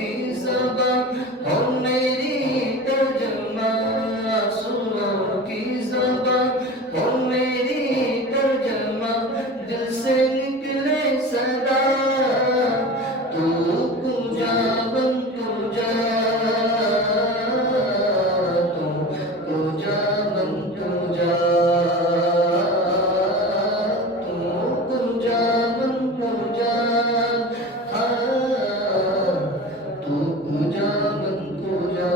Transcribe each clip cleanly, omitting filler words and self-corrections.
کی زبان ہو میری ترجمہ، سنوں کی زبان ہو میری ترجمہ، دل سے نکلے صدا تو کجا بن کجا، تو کجا بن کجا، تو کجا بن کجا، تو کجا بن کجا۔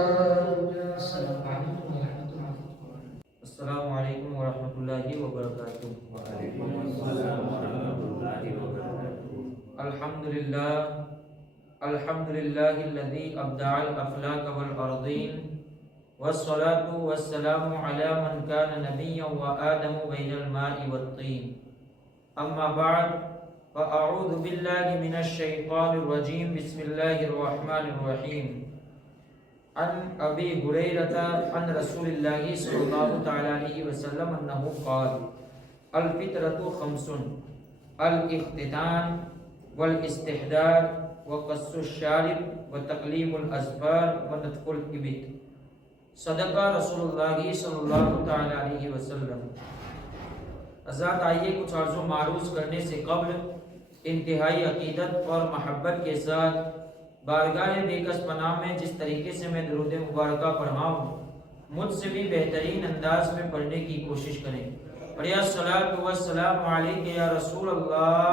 السلام علیکم ورحمۃ اللہ وبرکاتہ۔ الحمد للہ الذی ابدع الافلاک والارضین، والصلاة والسلام علی من کان نبیا وآدم بین الماء والطین، اما بعد فاعوذ باللہ من الشیطان الرجیم، بسم اللہ الرحمن الرحیم۔ عن ابی ہریرہ عن رسول اللہ صلی اللہ تعالی علیہ وسلم انہ قال الفطرۃ خمس، الاختتان والاستحداد وقص الشارب وتقلیم الاظفار ونتف الابط۔ صدق رسول اللہ صلی اللہ تعالی علیہ وسلم۔ حضرات آئیے کچھ عرض و معروض کرنے سے قبل انتہائی عقیدت اور محبت کے ساتھ بارگاہ بے کس پناہ میں جس طریقے سے میں درود مبارکہ پڑھاؤں مجھ سے بھی بہترین انداز میں پڑھنے کی کوشش کریں۔ اور یا الصلاۃ والسلام علیک یا رسول اللہ،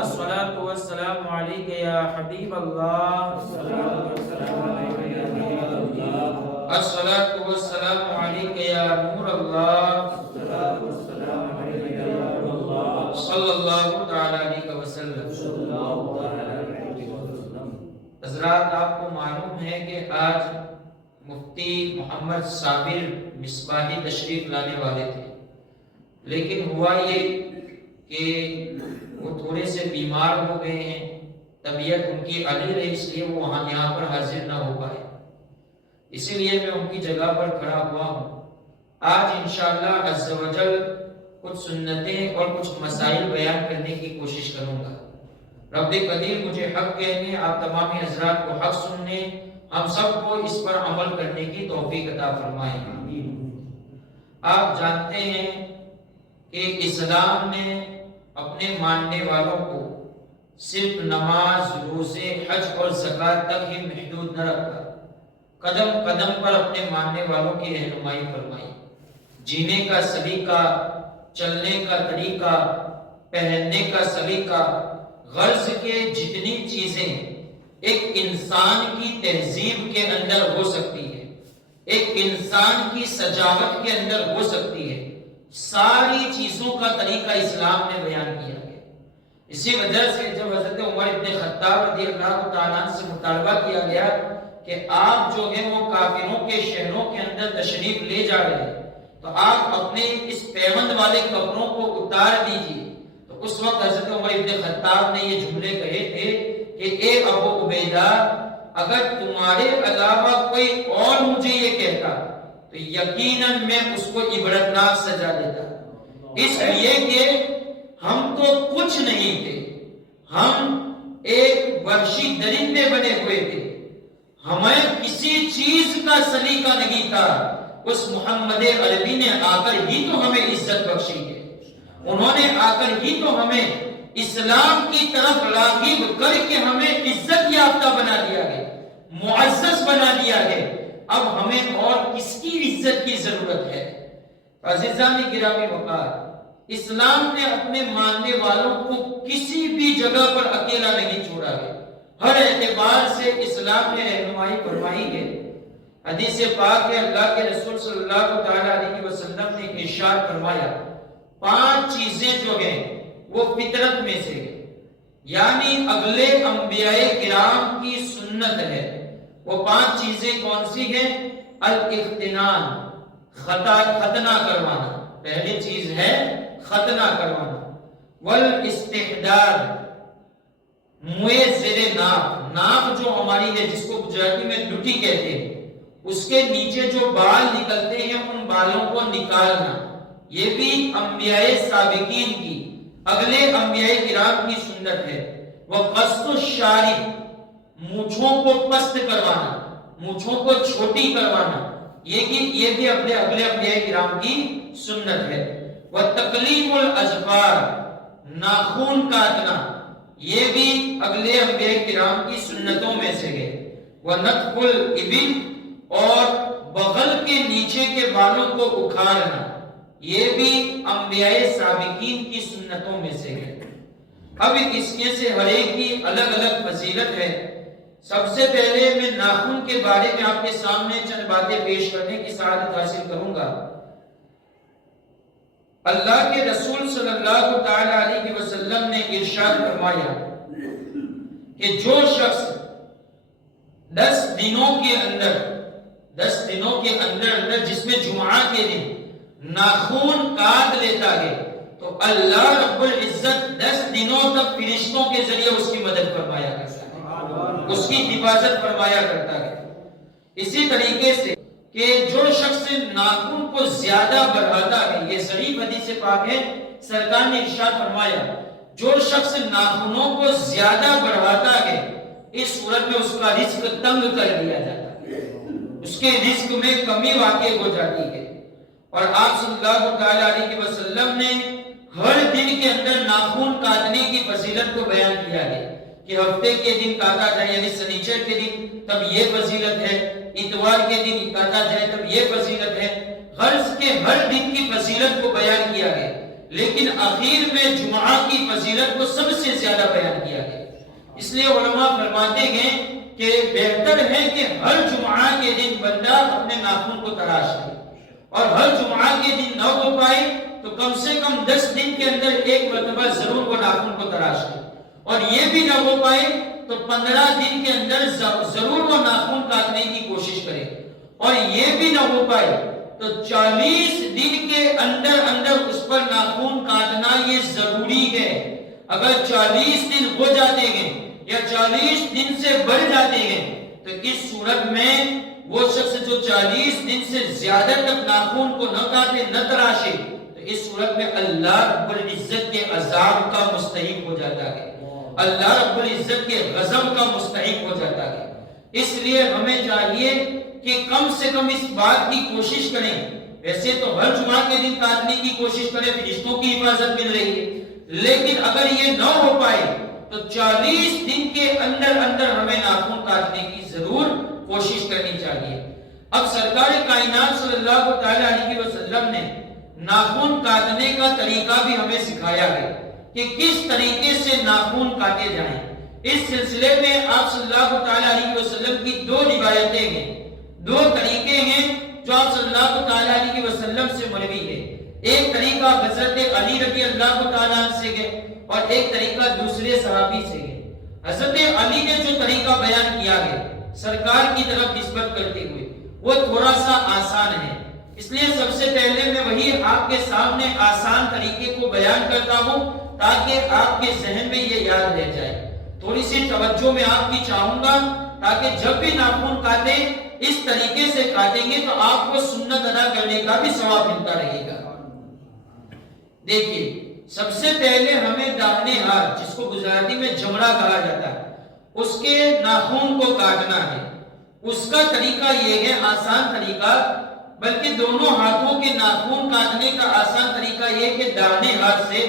الصلاۃ والسلام علیک یا حبیب اللہ، الصلاۃ والسلام علیک یا نور اللہ، صلی اللہ تعالی علیہ وسلم۔ حضرات آپ کو معلوم ہے کہ آج مفتی محمد صابر مصباحی تشریف لانے والے تھے، لیکن ہوا یہ کہ وہ تھوڑے سے بیمار ہو گئے ہیں، طبیعت ان کی علیل ہے، اس لیے وہ یہاں پر حاضر نہ ہو پائے، اسی لیے میں ان کی جگہ پر کھڑا ہوا ہوں۔ آج انشاءاللہ عز و جل کچھ سنتیں اور کچھ مسائل بیان کرنے کی کوشش کروں گا۔ رب قدیر مجھے حق کہنے، آپ تمامی حضرات کو حق سننے، ہم سب کو اس پر عمل کرنے کی توفیق عطا فرمائے۔ آپ جانتے ہیں کہ اسلام نے اپنے ماننے والوں کو صرف نماز، روزے، حج اور زکوٰۃ تک ہی محدود نہ رکھا، قدم قدم پر اپنے ماننے والوں کی رہنمائی فرمائی۔ جینے کا سلیقہ، چلنے کا طریقہ، پہننے کا سلیقہ، غرض کے جتنی چیزیں ایک انسان کی تہذیب کے اندر ہو سکتی ہے، ایک انسان کی سجاوٹ کے اندر ہو سکتی ہے، ساری چیزوں کا طریقہ اسلام نے بیان کیا ہے۔ اسی وجہ سے جب حضرت عمر ابن خطاب رضی اللہ تعالیٰ عنہ سے مطالبہ کیا گیا کہ آپ جو ہے وہ کافروں کے شہروں کے اندر تشریف لے جا رہے ہیں تو آپ اپنے اس پیوند والے کپڑوں کو اتار دیجیے، تو اس وقت حضرت عمر ابن خطاب نے یہ جملے کہے تھے کہ اے ابو عبیدہ، اگر تمہارے علاوہ کوئی اور مجھے یہ کہتا تو یقیناً میں اس کو عبرتناک سزا دیتا، اس لیے کہ ہم تو کچھ نہیں تھے، ہم ایک وحشی درندے بنے ہوئے تھے، ہمیں کسی چیز کا سلیقہ نہیں تھا، اس محمد عربی نے آ کر ہی تو ہمیں عزت بخشی ہے، انہوں نے آ کر ہی تو ہمیں اسلام کی طرف راغب کر کے ہمیں عزت یافتہ بنا دیا ہے، معزز بنا دیا ہے، اب ہمیں اور کس کی عزت کی ضرورت ہے؟ عزیزان گرامی وقار، اسلام نے اپنے ماننے والوں کو کسی بھی جگہ پر اکیلا نہیں چھوڑا ہے، ہر اعتبار سے اسلام نے رہنمائی فرمائی ہے۔ حدیث پاک ہے، اللہ کے رسول صلی اللہ تعالی علیہ وسلم نے ارشاد فرمایا 5 چیزیں جو ہیں وہ فطرت میں سے ہے، یعنی اگلے انبیاء کرام کی سنت ہے۔ وہ 5 چیزیں کون سی ہیں؟ الاختنان، ختنہ کروانا، پہلی چیز ہے ختنہ کروانا، والاستحداد، منہ زیر ناک جو ہماری ہے جس کو گجراتی میں ڈٹی کہتے ہیں، اس کے نیچے جو بال نکلتے ہیں ان بالوں کو نکالنا، یہ بھی انبیاء سابقین کی، اگلے انبیاء کرام کی سنت ہے۔ وقص الشارب، مونچھوں کو پست کروانا، مونچھوں کو چھوٹی کروانا، یہ بھی اگلے انبیاء کرام کی سنت ہے۔ وتقلیم الاظفار، ناخن کاٹنا، یہ بھی اگلے انبیاء کرام کی سنتوں میں سے ہے۔ ونتف الابل، اور بغل کے نیچے کے بالوں کو اکھاڑنا، یہ بھی انبیاء سابقین کی سنتوں میں سے ہے۔ اب اس میں سے ہر ایک کی الگ الگ فضیلت ہے۔ سب سے پہلے میں ناخن کے بارے میں آپ کے سامنے چند باتیں پیش کرنے کی سعادت حاصل کروں گا۔ اللہ کے رسول صلی اللہ تعالی علیہ وسلم نے ارشاد فرمایا کہ جو شخص 10 دنوں کے اندر جس میں جمعہ کے دن ناخن کاٹ لیتا ہے تو اللہ رب العزت 10 دنوں تک فرشتوں کے ذریعے اس کی مدد فرمایا کرتا ہے، اس کی حفاظت فرمایا کرتا ہے۔ اسی طریقے سے کہ جو شخص ناخن کو زیادہ بڑھاتا ہے، یہ صحیح حدیث پاک ہے، سرکار نے ارشاد فرمایا جو شخص ناخنوں کو زیادہ بڑھاتا ہے اس صورت میں اس کا رزق تنگ کر دیا جاتا ہے، اس کے رزق میں کمی واقع ہو جاتی ہے۔ اور آپ صلی اللہ تعالی علیہ وسلم نے ہر دن کے اندر ناخن کاٹنے کی فضیلت کو بیان کیا ہے کہ ہفتے کے دن کاٹا جائے، یعنی سنیچر کے دن تب یہ فضیلت ہے، اتوار کے دن کاٹا جائے تب یہ فضیلت ہے۔ غرض کے ہر دن کی فضیلت کو بیان کیا گیا، لیکن آخر میں جمعہ کی فضیلت کو سب سے زیادہ بیان کیا گیا۔ اس لیے علماء فرماتے ہیں کہ بہتر ہے کہ ہر جمعہ کے دن بندہ اپنے ناخن کو تراش کرے، اور ہر جمعہ کے دن نہ ہو پائے تو کم سے کم 10 دن کے اندر ایک مرتبہ ضرور وہ ناخن کو تراش کرے، اور یہ بھی نہ ہو پائے تو 15 دن کے اندر ضرور وہ ناخن کاٹنے کی کوشش کرے، اور یہ بھی نہ ہو پائے تو 40 دن کے اندر اس پر ناخن کاٹنا یہ ضروری ہے۔ اگر 40 دن ہو جاتے ہیں یا 40 دن سے بڑھ جاتے ہیں تو اس صورت میں وہ شخص جو 40 دن سے زیادہ تک ناخن کو نہ کاٹے نہ تراشے تو اس صورت میں اللہ رب العزت کے عذاب کا مستحق ہو جاتا ہے، اللہ رب العزت کے غضب کا مستحق ہو جاتا ہے۔ اس لیے ہمیں چاہیے کہ کم سے کم اس بات کی کوشش کریں، ویسے تو ہر جمعہ کے دن کاٹنے کی کوشش کریں، فرشتوں کی حفاظت مل رہی ہے، لیکن اگر یہ نہ ہو پائے تو 40 دن کے اندر ہمیں ناخن کاٹنے کی ضرور کوشش کرنی چاہیے۔ اب سرکار کائنات صلی اللہ تعالی علیہ وسلم نے ناخن کاٹنے کا طریقہ بھی ہمیں سکھایا ہے کہ کس طریقے سے ناخن کاٹے جائیں۔ اس سلسلے میں آپ صلی اللہ تعالی علیہ وسلم کی 2 روایتیں ہیں، 2 طریقے ہیں جو آپ صلی اللہ تعالی علیہ وسلم سے مروی ہے۔ ایک طریقہ حضرت علی رضی اللہ تعالیٰ عنہ سے ہے اور ایک طریقہ دوسرے صحابی سے ہے۔ حضرت علی نے جو طریقہ بیان کیا ہے سرکار کی طرف نسبت کرتے ہوئے وہ تھوڑا سا آسان ہے، اس لیے سب سے پہلے میں وہی آپ کے سامنے آسان طریقے کو بیان کرتا ہوں تاکہ آپ کے ذہن میں یہ یاد رہ جائے۔ تھوڑی سی توجہ میں آپ کی چاہوں گا تاکہ جب بھی ناخن کاٹیں اس طریقے سے کاٹیں گے تو آپ کو سنت ادا کرنے کا بھی ثواب ملتا رہے گا۔ دیکھیے، سب سے پہلے ہمیں داہنے ہاتھ، جس کو گجراتی میں جمڑا کہا جاتا ہے، اس کے ناخن کو کاٹنا ہے۔ اس کا طریقہ یہ ہے، آسان طریقہ، بلکہ دونوں ہاتھوں کے ناخن کاٹنے کا آسان طریقہ یہ کہ داہنے ہاتھ سے،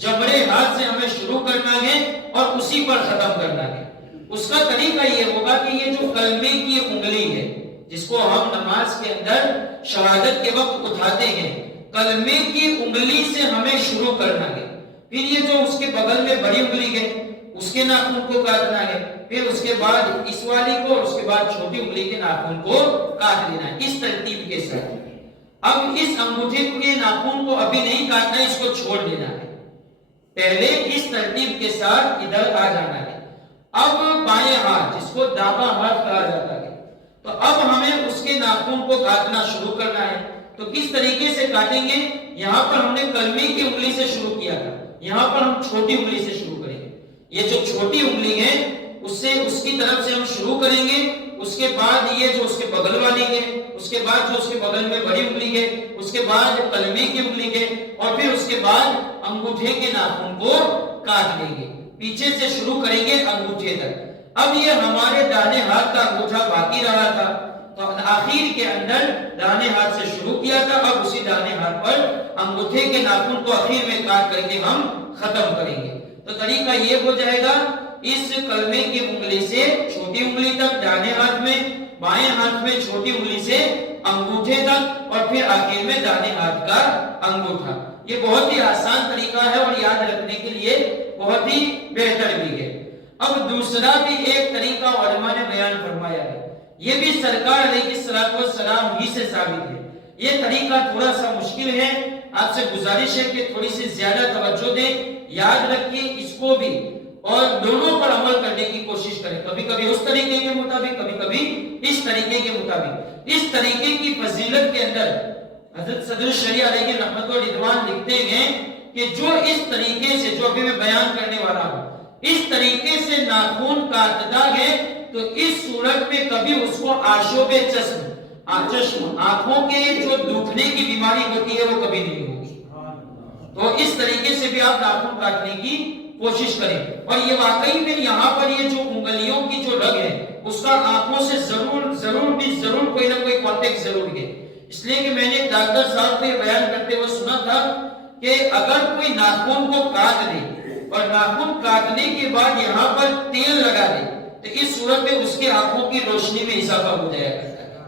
جبڑے ہاتھ سے ہمیں شروع کرنا ہے اور اسی پر ختم کرنا ہے۔ اس کا طریقہ یہ ہوگا کہ یہ جو کلمے کی انگلی ہے جس کو ہم نماز کے اندر شہادت کے وقت اٹھاتے ہیں، کلمے کی انگلی سے ہمیں شروع کرنا ہے، پھر یہ جو اس کے بغل میں بڑی انگلی ہے اس کے ناخن کو کاٹنا ہے، پھر اس کے بعد اس والی کو اور اس کے بعد چھوٹی انگلی کے ناخن کو کاٹ لینا ہے، اس ترتیب کے ساتھ۔ اب اس انگوٹھے کے ناخن کو ابھی نہیں کاٹنا ہے، اس کو چھوڑ دینا ہے، پہلے اس ترتیب کے ساتھ ادھر آ جانا ہے۔ اب بائیں ہاتھ، جس کو دابا ہاتھ کہا جاتا ہے، تو اب ہمیں اس کے ناخن کو کاٹنا شروع کرنا ہے۔ تو کس طریقے سے کاٹیں گے؟ یہاں پر ہم نے کلمے کی انگلی سے شروع کیا تھا، یہاں پر ہم چھوٹی انگلی سے شروع کریں گے۔ یہ جو چھوٹی انگلی ہے اس سے، اس کی طرف سے ہم شروع کریں گے، اس کے بعد یہ جو اس کے بغل والی ہے، اس کے بعد جو اس کے بغل میں بڑی انگلی ہے، اس کے بعد کلمے کی انگلی ہے، اور پھر اس کے بعد انگوٹھے کے ناخن کو کاٹ لیں گے۔ پیچھے سے شروع کریں گے انگوٹھے تک۔ اب یہ ہمارے داہنے ہاتھ کا انگوٹھا باقی رہا تھا، تو آخر کے اندر داہنے ہاتھ سے شروع کیا تھا، اب اسی داہنے ہاتھ پر انگوٹھے کے ناخن کو آخر میں کاٹ کر کے ہم ختم کریں گے۔ تو طریقہ یہ ہو جائے گا، اس کلمے کی انگلی سے چھوٹی انگلی تک داہنے ہاتھ میں، بائیں ہاتھ میں چھوٹی انگلی سے انگوٹھے تک، اور پھر آخر میں داہنے ہاتھ کا انگوٹھا۔ یہ بہت ہی آسان طریقہ ہے اور یاد رکھنے کے لیے بہت ہی بہتر بھی ہے۔ اب دوسرا بھی ایک طریقہ علماء نے بیان فرمایا ہے، یہ بھی سرکار علیہ الصلوۃ والسلام ہی سے ثابت ہے۔ یہ طریقہ تھوڑا سا مشکل ہے، آپ سے گزارش ہے کہ تھوڑی سی زیادہ توجہ دیں، یاد رکھیں اس کو بھی، اور دونوں پر عمل کرنے کی کوشش کریں، کبھی کبھی اس طریقے کے مطابق، کبھی کبھی اس طریقے کے مطابق۔ اس طریقے کی فضیلت کے اندر حضرت صدر الشریعہ علیہ رحمت و رضوان لکھتے ہیں کہ جو اس طریقے سے، جو ابھی میں بیان کرنے والا ہوں، اس طریقے سے ناخن کاٹتا ہے تو اس صورت میں کبھی اس کو آشوب چشم، آنکھوں کے جو دکھنے کی بیماری ہوتی ہے وہ کبھی نہیں ہوگی۔ تو اس طریقے سے بھی آپ ناخن کاٹنے کی کوشش کریں، اور یہ واقعی میں یہاں پر یہ جو انگلیوں کی جو رگ ہے اس کا آنکھوں سے ضرور کوئی نہ کوئی کانٹیکٹ ضرور ہے، اس لیے کہ میں نے ڈاکٹر صاحب کو یہ بیان کرتے ہوئے سنا تھا کہ اگر کوئی ناخن کو کاٹ دے اور ناخن کاٹنے کے بعد یہاں پر تیل لگا دے تو اس صورت میں اس کے آنکھوں کی روشنی میں اضافہ ہو جایا کرتا ہے۔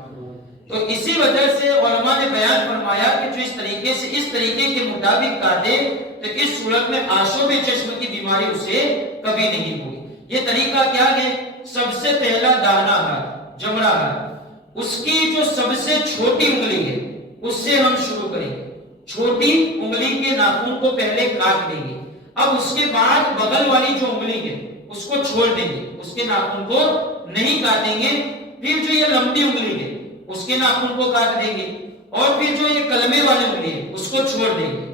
تو اسی وجہ سے علماء نے بیان فرمایا کہ جو اس طریقے سے، اس طریقے کے مطابق کاٹے تو اس صورت میں آشوب چشم کی بیماری اسے کبھی نہیں ہوئی۔ یہ طریقہ کیا ہے؟ سب سے پہلا دانا ہاتھ، جمڑا ہاتھ، اس کی جو سب سے چھوٹی انگلی ہے اس سے ہم شروع کریں گے، چھوٹی انگلی کے ناخن کو پہلے کاٹ دیں گے، اب اس کے بعد بغل والی جو انگلی ہے اس کو چھوڑ دیں گے، اس کے ناخن کو نہیں کاٹیں گے، پھر جو یہ لمبی انگلی ہے اس کے ناخن کو کاٹ دیں گے، اور پھر جو یہ کلمے والی انگلی ہے اس کو چھوڑ دیں گے،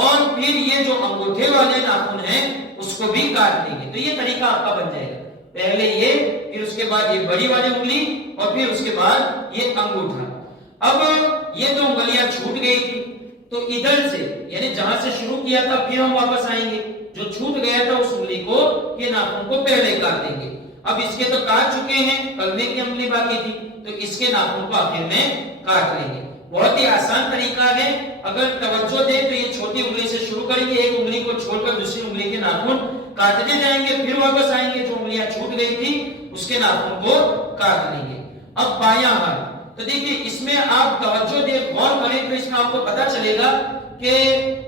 اور پھر یہ جو انگوٹھے والے ناخن ہیں اس کو بھی کاٹ دیں گے۔ تو یہ طریقہ آپ کا بن جائے گا، پہلے یہ، پھر اس کے بعد یہ بڑی والی انگلی، اور پھر اس کے بعد یہ انگوٹھا۔ اب یہ دو انگلیاں چھوٹ گئی تھی تو ادھر سے، یعنی جہاں سے شروع کیا تھا پھر ہم واپس آئیں گے، جو چھوٹ گیا تھا اس انگلی کو، یہ ناخن کو پہلے کاٹ دیں گے۔ اب اس کے تو کاٹ چکے ہیں، کلمے کی انگلی باقی تھی تو اس کے ناخن کو آخر میں کاٹ لیں گے۔ بہت ہی آسان طریقہ ہے، اگر توجہ دیں تو یہ چھوٹی انگلی سے شروع کریں گے، ایک انگلی کو چھوڑ کر دوسری انگلی کے ناخن کاٹتے جائیں گے، پھر واپس آئیں گے، جو انگلیاں چھوٹ گئی تھی اس کے ناخن کو کاٹ لیں گے۔ اب بایاں ہاتھ، تو دیکھیے اس میں آپ توجہ دیں، غور کریں تو اس میں آپ کو پتا چلے گا کہ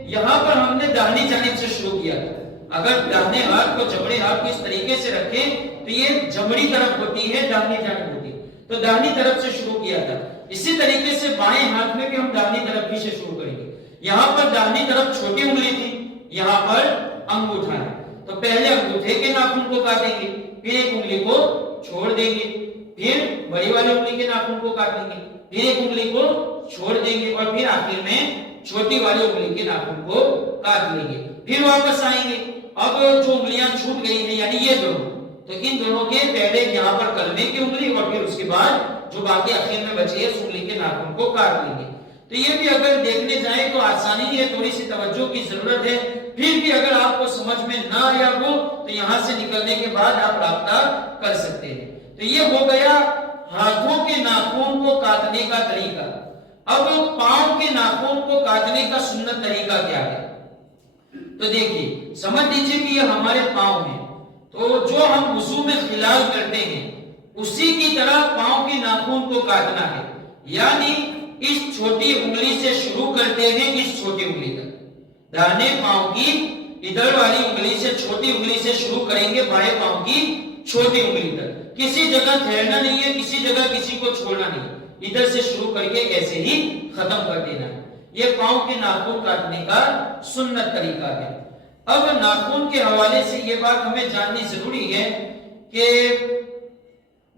یہاں پر ہم نے داہنی جانب سے شروع کیا تھا۔ اگر داہنے ہاتھ کو، جبڑے ہاتھ کو اس طریقے سے رکھیں تو یہ جبڑی طرف ہوتی ہے، داہنی جانب ہوتی ہے، تو داہنی طرف سے شروع کیا تھا۔ اسی طریقے سے بائیں ہاتھ میں بھی ہم داہنی طرف ہی سے شروع کریں گے۔ یہاں پر داہنی طرف چھوٹی انگلی تھی، یہاں پر انگوٹھا ہے، تو پہلے انگوٹھے کے ناخن کو کاٹیں گے، پھر ایک انگلی کو چھوڑ دیں گے، پھر بڑی والی انگلی کے ناخن کو کاٹیں گے، پھر ایک انگلی کو چھوڑ دیں گے، اور پھر آخر میں چھوٹی والی انگلی کے ناخن کو کاٹ لیں گے، پھر واپس آئیں گے۔ اب جو انگلیاں چھوٹ گئی ہیں یعنی یہ دونوں، تو ان دونوں کے پہلے یہاں پر کلمے کی انگلی اور پھر اس کے بعد جو باقی آخر میں بچی ہے اس انگلی کے ناخن کو کاٹ لیں گے۔ تو یہ بھی اگر دیکھنے جائیں تو آسانی ہے، تھوڑی سی توجہ کی ضرورت ہے، پھر بھی اگر آپ کو سمجھ میں نہ آیا ہو تو یہاں سے نکلنے کے بعد آپ رابطہ کر سکتے ہیں۔ تو یہ ہو گیا ہاتھوں کے ناخن کو کاٹنے کا طریقہ۔ اب پاؤں کے ناخن کو کاٹنے کا سنت طریقہ کیا ہے؟ تو دیکھیے، سمجھ لیجیے کہ یہ ہمارے پاؤں ہیں، تو جو ہم وضو میں خلال کرتے ہیں اسی کی طرح پاؤں کے ناخن کو کاٹنا ہے، یعنی اس چھوٹی انگلی سے شروع کرتے ہیں اس چھوٹی انگلی تک، داہنے پاؤں کی ادھر والی انگلی سے، چھوٹی انگلی سے شروع کریں گے بائیں پاؤں کی چھوٹی انگلی تک، کسی جگہ ٹھہرنا نہیں ہے، کسی جگہ کسی کو چھوڑنا نہیں، ادھر سے شروع کر کے ایسے ہی ختم کر دینا ہے۔ یہ پاؤں کے ناخن کاٹنے کا سنت طریقہ ہے۔ اب ناخن کے حوالے سے یہ بات ہمیں جاننی ضروری ہے کہ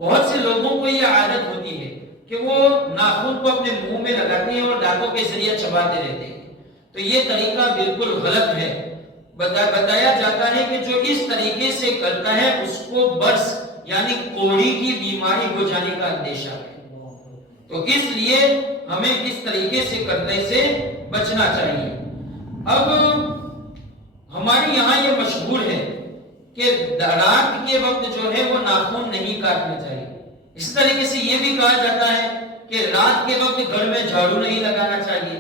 بہت سے لوگوں کو یہ عادت ہوتی ہے کہ وہ ناخن کو اپنے منہ میں لگاتے ہیں اور دانتوں کے ذریعے چباتے رہتے ہیں، تو یہ طریقہ بالکل غلط ہے۔ بتایا جاتا ہے کہ جو اس طریقے سے کرتا ہے اس کو برس یعنی کوڑی کی بیماری ہو جانے کا اندیشہ ہے، تو اس لیے ہمیں اس طریقے سے کرنے سے بچنا چاہیے۔ اب ہمارے یہاں یہ مشہور ہے رات کے وقت جو ہے وہ ناخن نہیں کاٹنے چاہیے. اس طریقے سے یہ بھی کہا جاتا ہے کہ رات کے وقت گھر میں جھاڑو نہیں لگانا چاہیے.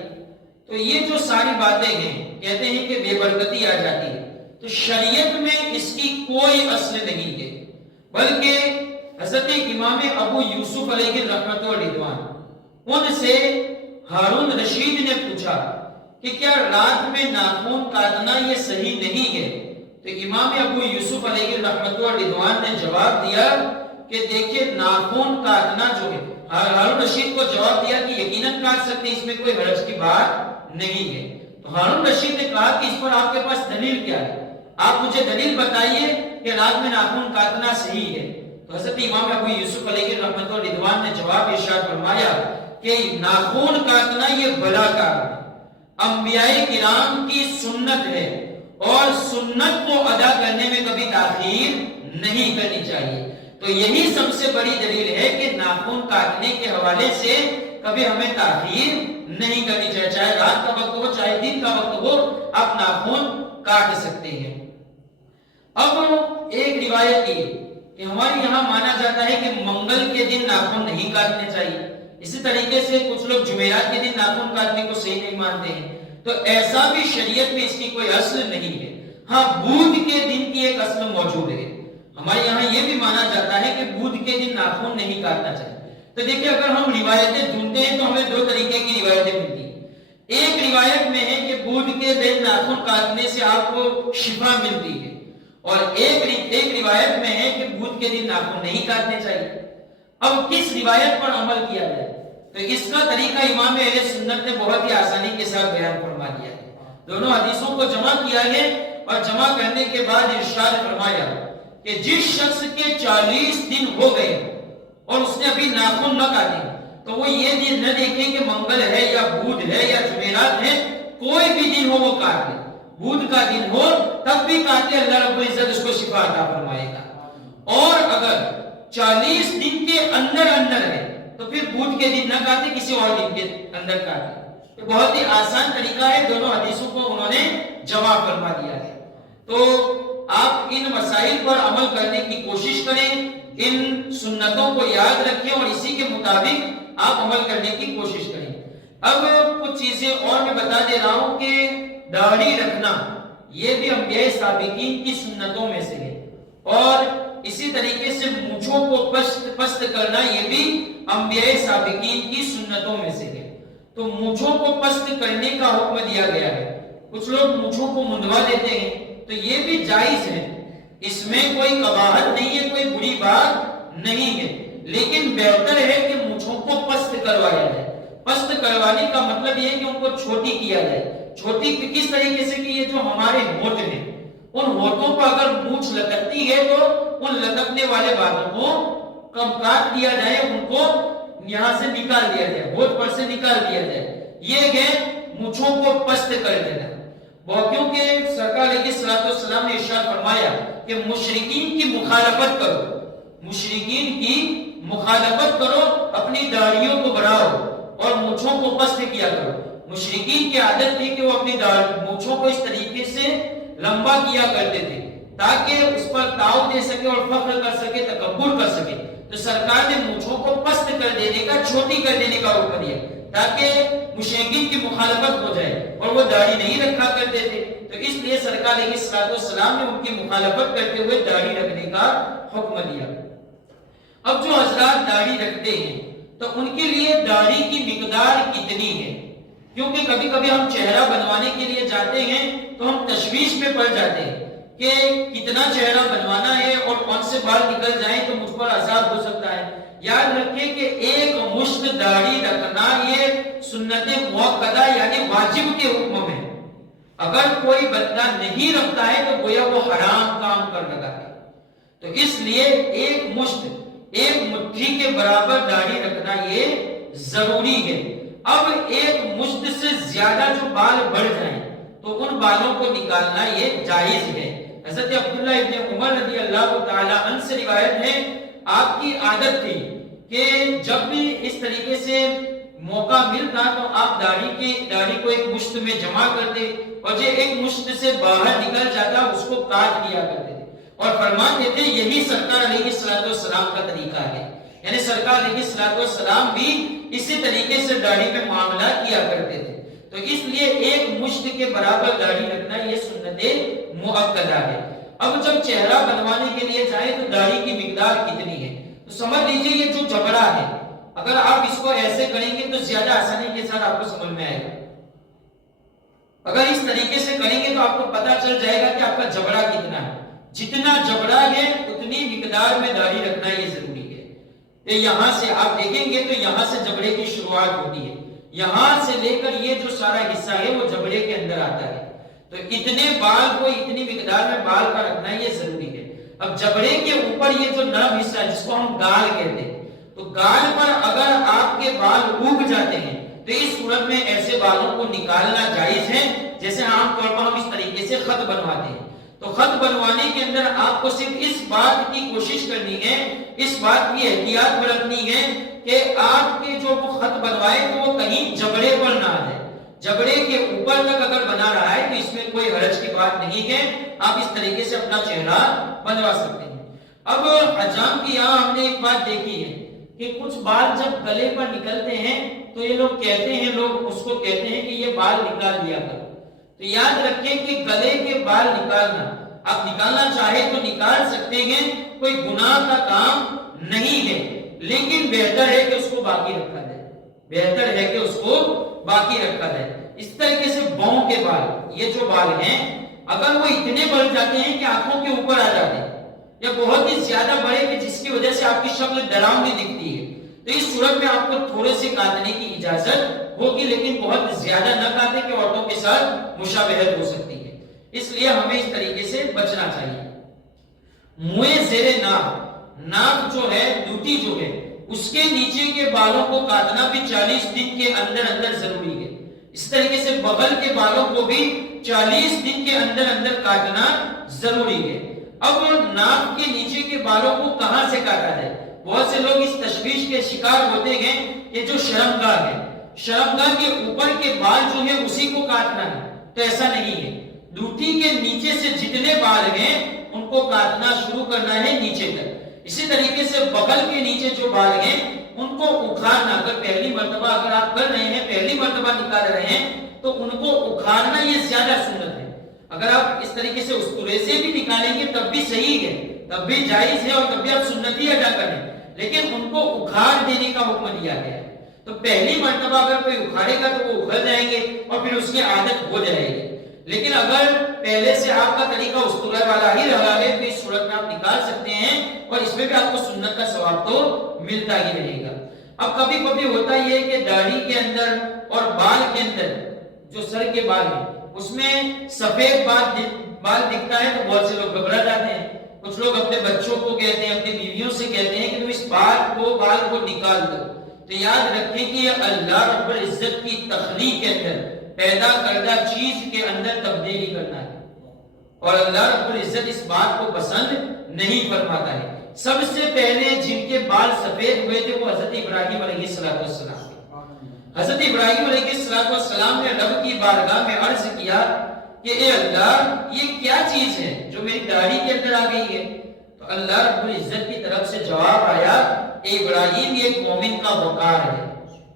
تو یہ جو ساری باتیں ہیں کہتے ہیں کہ بے برکتی آ جاتی ہے. تو شریعت میں اس کی کوئی اصل نہیں ہے، بلکہ حضرت امام ابو یوسف علیہ رحمت و رضوان ان سے ہارون رشید نے پوچھا کہ کیا رات میں ناخن کاٹنا یہ صحیح نہیں ہے؟ تو امام ابو یوسف علیہ رحمت و رضوان نے جواب دیا کہ دیکھیں ناخن کاٹنا جو ہے، ہارون رشید کو جواب دیا کہ یقیناً کاٹ سکتے، اس میں کوئی حرج کی بات نہیں ہے. تو ہارون رشید نے کہا کہ اس پر آپ کے پاس دلیل کیا ہے؟ آپ مجھے دلیل بتائیے کہ رات میں ناخن کاٹنا صحیح ہے. تو حضرت امام ابو یوسف علیہ رحمت و رضوان نے جواب ارشاد فرمایا کہ ناخن کاٹنا یہ بھلا کام ہے، انبیاء کرام کی سنت ہے اور سنت کو ادا کرنے میں کبھی تاخیر نہیں کرنی چاہیے. تو یہی سب سے بڑی دلیل ہے کہ ناخن کاٹنے کے حوالے سے کبھی ہمیں تاخیر نہیں کرنی چاہیے، چاہے رات کا وقت ہو چاہے دن کا وقت ہو، آپ ناخن کاٹ سکتے ہیں. اب ایک روایت یہ کہ ہمارے یہاں مانا جاتا ہے کہ منگل کے دن ناخن نہیں کاٹنے چاہیے. اسی طریقے سے کچھ لوگ جمعرات کے دن ناخن کاٹنے کو صحیح نہیں مانتے ہیں. تو ایسا بھی شریعت میں اس کی کوئی اصل نہیں ہے. ہاں بدھ کے دن کی ایک اصل موجود ہے. ہمارے یہاں یہ بھی مانا جاتا ہے کہ بدھ کے دن ناخن نہیں کاٹنا چاہیے. تو دیکھیں اگر ہم روایتیں ڈھونڈتے ہیں تو ہمیں دو طریقے کی روایتیں ملتی ہیں. ایک روایت میں ہے کہ بدھ کے دن ناخن کاٹنے سے آپ کو شفا ملتی ہے، اور ایک روایت میں ہے کہ بدھ کے دن ناخن نہیں کاٹنے چاہیے. اب کس روایت پر عمل کیا جائے؟ تو اس کا طریقہ امام اہل سنت نے بہت ہی آسانی کے ساتھ بیان فرما دیا ہے. دونوں حدیثوں کو جمع کیا ہے اور جمع کرنے کے بعد ارشاد فرمایا کہ جس شخص کے 40 دن ہو گئے اور اس نے ابھی ناخن نہ کاٹے تو وہ یہ دن نہ دیکھے کہ منگل ہے یا بدھ ہے یا جمعرات ہے، کوئی بھی دن ہو وہ کاٹ لے. بدھ کا دن ہو تب بھی کاٹے، اللہ رب العزت اس کو شفا عطا فرمائے گا. اور اگر 40 دن کے اندر ہے تو پھر بدھ کے دن نہ کاٹے، کسی اور دن کے اندر کاٹے. تو بہت ہی آسان طریقہ ہے، دونوں حدیثوں کو انہوں نے جمع فرما دیا ہے. تو آپ ان مسائل پر عمل کرنے کی کوشش کریں، ان سنتوں کو یاد رکھیں اور اسی کے مطابق آپ عمل کرنے کی کوشش کریں. اب کچھ چیزیں اور میں بتا دے رہا ہوں کہ داڑھی رکھنا یہ بھی انبیاء سابقین کی سنتوں میں سے ہے، اور اسی طریقے سے مونچھوں کو پست کرنا یہ بھی انبیاء سابقین کی سنتوں میں سے ہے. تو مونچھوں کو پست کرنے کا حکم دیا گیا ہے. کچھ لوگ مونچھوں کو منڈوا دیتے ہیں تو یہ بھی جائز ہے، اس میں کوئی قباحت نہیں ہے، کوئی بری بات نہیں ہے، لیکن بہتر ہے کہ مونچھوں کو پست کروایا جائے. پست کروانے کا مطلب یہ ہے کہ ان کو چھوٹی کیا جائے. چھوٹی کس طریقے سے کہ یہ جو ہمارے ہونٹ ہیں ان ہونٹوں پر اگر مونچھ لٹکتی ہے تو ان لٹکنے والے بالوں کو کم کاٹ دیا جائے، ان کو یہاں سے نکال دیا جائے، ہونٹ پر سے نکال دیا جائے. یہ ہے مونچھوں کو پست کر دینا. کیونکہ سرکار علیہ السلام نے ارشاد فرمایا کہ مشرکین کی مخالفت کرو، مشرکین کی مخالفت کرو، اپنی داڑھیوں کو بڑھاؤ اور مونچھوں کو پست کیا کرو. مشرکین کی عادت تھی کہ وہ اپنی مونچھوں کو اس طریقے سے لمبا کیا کرتے تھے تاکہ اس پر تاؤ دے سکے اور فخر کر سکے، تکبر کر سکے. تو سرکار نے مونچھوں کو پست کر دینے کا، چھوٹی کر دینے کا حکم دیا تاکہ مشرکین کی مخالفت ہو جائے، اور وہ داڑھی نہیں رکھا کرتے تھے. تو اس لیے سرکار علیہ السلام نے ان کی مخالفت کرتے ہوئے داڑھی رکھنے کا حکم دیا. اب جو حضرات داڑھی رکھتے ہیں تو ان کے لیے داڑھی کی مقدار کتنی ہے؟ کیونکہ کبھی کبھی ہم چہرہ بنوانے کے لیے جاتے ہیں تو ہم تشویش میں پڑ جاتے ہیں کہ کتنا چہرہ بنوانا ہے اور کون سے بال نکل جائیں تو مجھ پر عذاب ہو سکتا ہے. یاد رکھیں کہ ایک مشت داڑھی رکھنا یہ سنت موقدہ یعنی واجب کے حکم میں. اگر کوئی بندہ نہیں رکھتا ہے تو گویا وہ حرام کام کر لگا ہے. تو اس لیے ایک مشت، ایک مٹھی کے برابر داڑھی رکھنا یہ ضروری ہے. اب ایک مشت سے زیادہ جو بال بڑھ جائیں تو ان بالوں کو نکالنا یہ جائز ہے. حضرت عبداللہ ابن عمر رضی اللہ تعالی عنہ سے روایت ہے، آپ کی عادت تھی کہ جب بھی اس طریقے سے موقع ملتا تو آپ داڑھی کو ایک مشت میں جمع کرتے اور جو ایک مشت سے باہر نکل جاتا اس کو کاٹ دیا کرتے تھے. اور فرماتے تھے یہی سرکار علیہ السلام کا طریقہ ہے، یعنی سرکار علیہ السلام بھی اسی طریقے سے داڑھی میں معاملات کیا کرتے تھے۔ تو اس لیے ایک مشت کے برابر داڑھی رکھنا یہ سنت مؤکدہ ہے۔ اب جب چہرہ بنوانے کے لیے جائیں تو داڑھی کی مقدار کتنی ہے، تو سمجھ لیجئے یہ جو جبڑا ہے اگر آپ اس کو ایسے کریں گے تو زیادہ آسانی کے ساتھ آپ کو سمجھ میں آئے گا۔ اگر اس طریقے سے کریں گے تو آپ کو پتا چل جائے گا کہ آپ کا جبڑا کتنا ہے، جتنا جبڑا ہے اتنی مقدار میں داڑھی رکھنا یہ ضروری ہے۔ یہاں سے آپ دیکھیں گے تو یہاں سے جبڑے کی شروعات ہوتی ہے، یہاں سے لے کر یہ جو سارا حصہ ہے وہ جبڑے کے اندر آتا ہے، تو اتنے بال کو اتنی مقدار میں بال کا رکھنا یہ ضروری ہے۔ اب جبڑے کے اوپر یہ جو نرم حصہ ہے جس کو ہم گال کہتے ہیں، تو گال پر اگر آپ کے بال اگ جاتے ہیں تو اس صورت میں ایسے بالوں کو نکالنا جائز ہے، جیسے عام طور پر ہم اس طریقے سے خط بنواتے ہیں۔ تو خط بنوانے کے اندر آپ کو صرف اس بات کی کوشش کرنی ہے، اس بات کی احتیاط برتنی ہے کہ آپ کے جو وہ خط بنوائے تو وہ کہیں جبڑے پر نہ آ جائے، جبڑے کے اوپر تک اگر بنا رہا ہے تو اس میں کوئی حرج کی بات نہیں ہے، آپ اس طریقے سے اپنا چہرہ بنوا سکتے ہیں۔ اب حجام کی یہاں ہم نے ایک بات دیکھی ہے کہ کچھ بال جب گلے پر نکلتے ہیں تو یہ لوگ کہتے ہیں، لوگ اس کو کہتے ہیں کہ یہ بال نکال دیا کرو۔ تو یاد رکھیں کہ گلے کے بال نکالنا آپ نکالنا چاہے تو نکال سکتے ہیں، کوئی گناہ کا کام نہیں ہے، لیکن بہتر ہے کہ اس کو باقی رکھا جائے، بہتر ہے کہ اس کو باقی رکھا جائے۔ اس طریقے سے بہوں کے بال، یہ جو بال ہیں اگر وہ اتنے بڑھ جاتے ہیں کہ آنکھوں کے اوپر آ جاتے ہیں یا بہت ہی زیادہ بڑے کہ جس کی وجہ سے آپ کی شکل ڈراؤنی دکھتی ہے، تو اس صورت میں آپ کو تھوڑے سے کاٹنے کی اجازت ہوگی، لیکن بہت زیادہ نہ کاٹیں کہ عورتوں کے ساتھ مشابہت ہو سکتی ہے، اس لیے ہمیں اس طریقے سے بچنا چاہیے۔ منہ زیر ناک جو ہے، ڈیوٹی جو ہے، اس کے نیچے کے بالوں کو کاٹنا بھی 40 دن کے اندر اندر ضروری ہے۔ اس طریقے سے بغل کے بالوں کو بھی 40 دن کے اندر اندر کاٹنا ضروری ہے۔ اب ناک کے نیچے کے بالوں کو کہاں سے کاٹا جائے؟ بہت سے لوگ اس تشویش کے شکار ہوتے ہیں کہ جو شرمگاہ ہے، شرمگاہ کے اوپر کے بال جو ہے اسی کو کاٹنا ہے، تو ایسا نہیں ہے۔ ڈوٹی کے نیچے سے جتنے بال ہیں ان کو کاٹنا شروع کرنا ہے نیچے تک۔ اسی طریقے سے بغل کے نیچے جو بال ہیں ان کو اکھاڑنا، اگر پہلی مرتبہ اگر آپ کر رہے ہیں، پہلی مرتبہ نکال رہے ہیں تو ان کو اکھاڑنا یہ زیادہ سنت ہے۔ اگر آپ اس طریقے سے اسطورے سے بھی نکالیں گے تب بھی صحیح ہے، تب بھی جائز ہے اور تب بھی آپ سنت ہی ادا کریں، لیکن ان کو اکھاڑ دینے کا حکم دیا گیا ہے۔ تو پہلی مرتبہ اگر کوئی اکھاڑے گا تو وہ اکھڑ جائیں گے اور پھر اس کی عادت ہو جائے گی، لیکن اگر پہلے سے آپ کا طریقہ اسطورے والا ہی رہا ہے تو اس صورت میں آپ نکال سکتے ہیں اور اس میں بھی آپ کو سنت کا ثواب تو ملتا ہی رہے گا۔ اب کبھی کبھی ہوتا یہ کہ داڑھی کے اندر اور بال کے اندر جو سر کے بال ہیں اس میں سفید بال دکھتا ہے تو بہت سے لوگ گھبرا جاتے ہیں۔ کچھ لوگ اپنے بچوں کو کہتے ہیں، اپنی بیویوں سے کہتے ہیں کہ تم اس بال کو نکال دو۔ تو یاد رکھیں کہ یہ اللہ رب العزت کی تخلیق کے اندر، پیدا کردہ چیز کے اندر تبدیلی کرنا ہے، اور اللہ رب العزت اس بات کو پسند نہیں فرماتا ہے۔ سب سے پہلے جن کے بال سفید ہوئے تھے وہ حضرت ابراہیم علیہ السلام۔ حضرت ابراہیم علیہ السلام نے رب کی بارگاہ میں عرض کیا کہ اے اللہ یہ کیا چیز ہے جو میری داڑھی کے اندر آ گئی ہے؟ تو اللہ رب العزت کی طرف سے جواب آیا، اے ابراہیم یہ ایک مومن کا وقار ہے،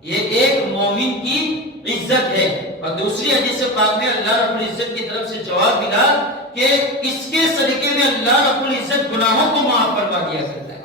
یہ ایک مومن کی عزت ہے۔ اور دوسری حدیث پاک میں اللہ رب العزت کی طرف سے جواب ملا کہ اس کے صدقے میں اللہ رب العزت گناہوں کو معاف فرما دیا کرتا ہے۔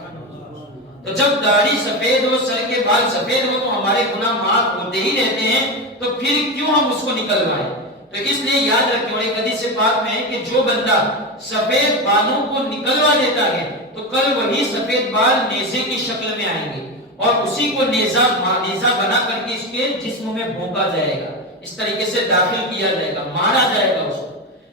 تو جب داڑھی سفید ہو، سر کے بال سفید ہو تو ہمارے گناہ معاف ہوتے ہی رہتے ہیں، تو پھر کیوں ہم اس کو نکلوائیں؟ تو اس لیے یاد رکھیں، اور ایک حدیث پاک میں ہے کہ جو بندہ سفید بالوں کو نکلوا دیتا ہے تو کل وہی سفید بال نیزے کی شکل میں آئیں گے اور اسی کو نیزہ بنا کر کے اس کے جسم میں بھونکا جائے گا، اس طریقے سے داخل کیا جائے گا، مارا جائے گا اس کو۔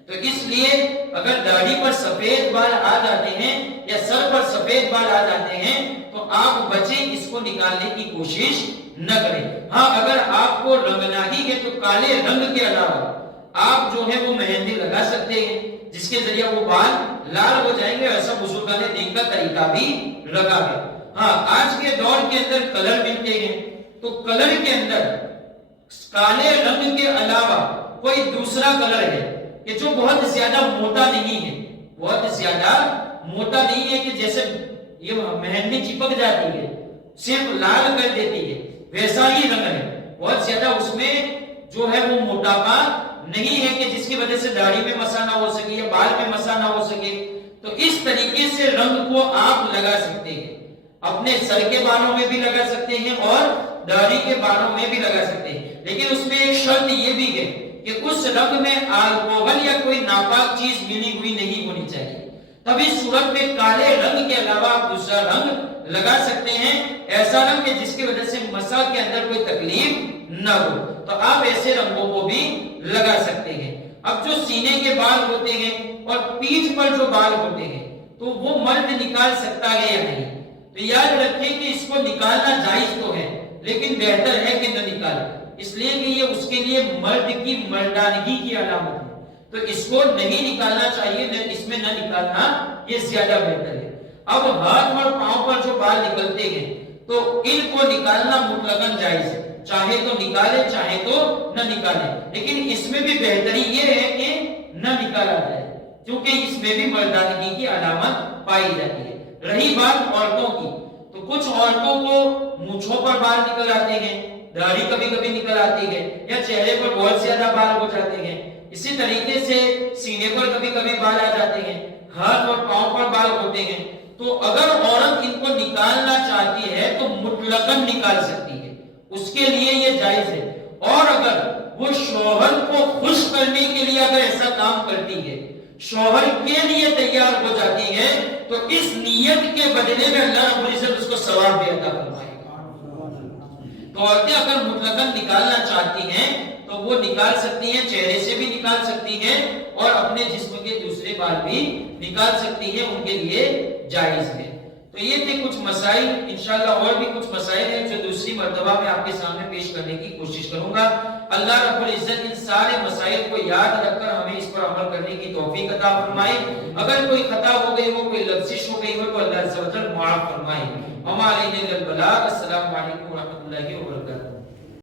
تو اس لیے اگر داڑھی پر سفید بال آ جاتے ہیں یا سر پر سفید بال آ جاتے ہیں تو آپ بچیں، اس کو نکالنے کی کوشش نہ کریں۔ ہاں اگر آپ کو رنگنا ہی ہے تو کالے رنگ کے علاوہ آپ جو ہے وہ مہندی لگا سکتے ہیں جس کے ذریعے وہ بال لال ہو جائیں گے، ایسا بزرگان دین کا طریقہ بھی لگا ہے۔ ہاں آج کے دور کے اندر کلر ملتے ہیں، تو کلر کے اندر کالے رنگ کے علاوہ کوئی دوسرا کلر ہے کہ جو بہت زیادہ موٹا نہیں ہے، بہت زیادہ موٹا نہیں ہے کہ جیسے یہ مہندی چپک جاتی ہے صرف لال کر دیتی ہے، ویسا ہی رنگ ہے، بہت زیادہ اس میں جو ہے وہ موٹاپا نہیں ہے کہ جس کی وجہ سے داڑھی میں مسا نہ ہو سکے یا بال میں مسا نہ ہو سکے۔ تو اس طریقے سے رنگ کو آپ لگا سکتے ہیں، اپنے سر کے بالوں میں بھی لگا سکتے ہیں اور داڑھی کے بالوں میں بھی لگا سکتے ہیں، لیکن اس میں ایک شرط یہ بھی ہے کہ اس رنگ میں الکوہل یا کوئی ناپاک چیز ملی ہوئی نہیں ہونی چاہیے۔ تب اس صورت میں کالے رنگ کے علاوہ آپ دوسرا رنگ لگا سکتے ہیں، ایسا رنگ کہ جس کی وجہ سے مسا کے اندر کوئی تکلیف نہ ہو، تو آپ ایسے رنگوں کو بھی لگا سکتے ہیں۔ اب جو سینے کے بال ہوتے ہیں اور پیٹھ پر جو بال ہوتے ہیں تو وہ مرد نکال سکتا ہے یا نہیں؟ تو یاد رکھیں کہ اس کو نکالنا جائز تو ہے لیکن بہتر ہے کہ نہ نکالے، اس لیے کہ یہ اس کے لیے مرد کی مردانگی کی علامت ہے، تو اس کو نہیں نکالنا چاہیے، اس میں نہ نکالنا یہ زیادہ بہتر ہے۔ اب ہاتھ اور پاؤں پر جو بال نکلتے ہیں تو ان کو نکالنا مطلقاً جائز ہے، چاہے تو نکالے چاہے تو نہ نکالے، لیکن اس میں بھی بہتری یہ ہے کہ نہ نکالا جائے کیونکہ اس میں بھی مردانگی کی علامت پائی جاتی ہے۔ رہی بات عورتوں کی، تو کچھ عورتوں کو مونچھوں پر بال نکل آتے ہیں، داڑھی کبھی کبھی نکل آتی ہے یا چہرے پر بہت زیادہ بال ہو جاتے ہیں، اسی طریقے سے سینے پر کبھی کبھی بال آ جاتے ہیں، ہاتھ اور پاؤں پر بال ہوتے ہیں، تو اگر عورت ان کو نکالنا چاہتی ہے تو مطلقاً نکال سکتی ہے، اس کے لیے یہ جائز ہے۔ اور اگر وہ شوہر کو خوش کرنے کے لیے اگر ایسا کام کرتی ہے، شوہر کے لیے تیار ہو جاتی ہے، تو اس نیت کے بدلے میں اللہ رب العزت اس کو ثواب بھی عطا فرمائے گا۔ تو عورتیں اگر مطلقاً نکالنا چاہتی ہیں تو وہ نکال سکتی ہیں، چہرے سے بھی نکال سکتی ہیں اور اپنے جسم کے دوسرے بال بھی نکال سکتی ہیں، ان کے لیے جائز ہے۔ تو یہ تھے کچھ مسائل، انشاءاللہ اور بھی کچھ مسائل ہیں جو دوسری مرتبہ میں آپ کے سامنے پیش کرنے کی کوشش کروں گا۔ اللہ رب العزت ان سارے مسائل کو یاد رکھ کر ہمیں اس پر عمل کرنے کی توفیق عطا فرمائے۔ اگر کوئی خطا ہو گئی ہو، کوئی لفظش ہو گئی ہو تو اللہ عز و جل معاف فرمائے۔ وما علینا الا البلاغ۔ السلام علیکم ورحمۃ اللہ وبرکاتہ۔